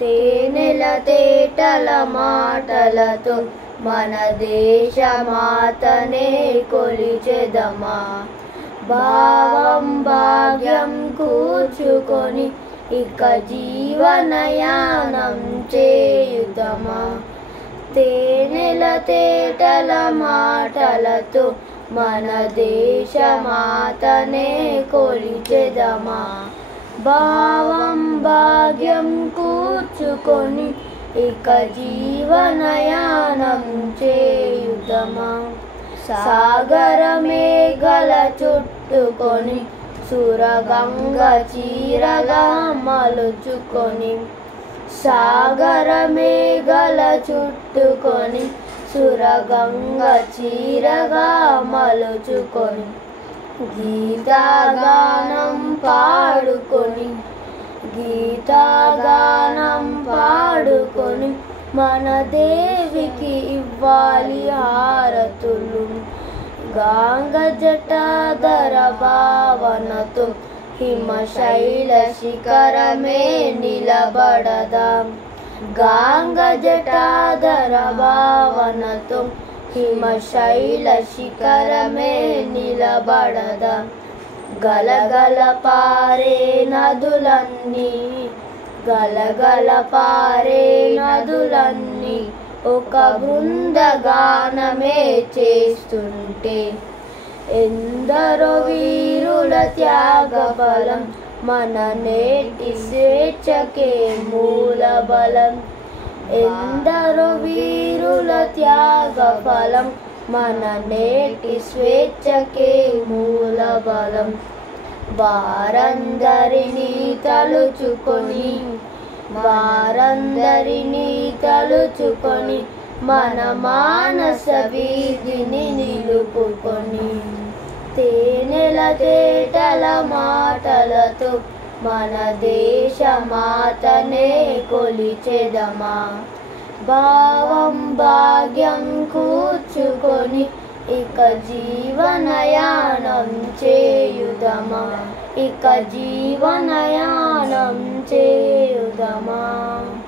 తేనెల తేటల మాటలతో మన దేశ మాతనే కొలిచెదమా. భావం భాగ్యం కూర్చుకొని ఇక జీవనయానం చేయుదమా. తేనెల తేటల మాటలతో మన దేశ మాతనే కొలిచెదమా. భావం భాగ్యం కూర్చుకొని ఇక జీవనయానం చేయుదమా. సాగర మేఘల చుట్టుకొని సురగంగ చీరగా మలుచుకొని. సాగర మేఘల చుట్టుకొని సురగంగ చీరగా మలుచుకొని. గీతగానం పాడుకొని గీతగానం పాడుకొని మన దేవికి ఇవ్వాలి హారతులు. గాంగ జటాధర భావనతో హిమశైల శిఖరమే నిలబడదాం. గాంగ జటాధర భావనతో హిమశైల శిఖరమే నిలబడదాం. గలగల పారే నదులన్నీ గలగల పారే నదులన్నీ ఒక బృందగానమే చేస్తుంటే. ఎందరో వీరుల త్యాగ బలం మన నేటి స్వేచ్ఛకే మూల బలం. ఎందరో వీరుల త్యాగ ఫలం మన నేటి స్వేచ్ఛకే మూల బలం. వారందరినీ తలుచుకొని వారందరినీ తలుచుకొని మన మానస వీధిని నిలుపుకొని. తేనెల తేటల మాటలతో మన దేశ మాతనే కొలిచెదమా. భావం భాగ్యం కూర్చుకొని ఇక జీవనయానం చేయుదమా. ఇక జీవనయానం చేయుదమా.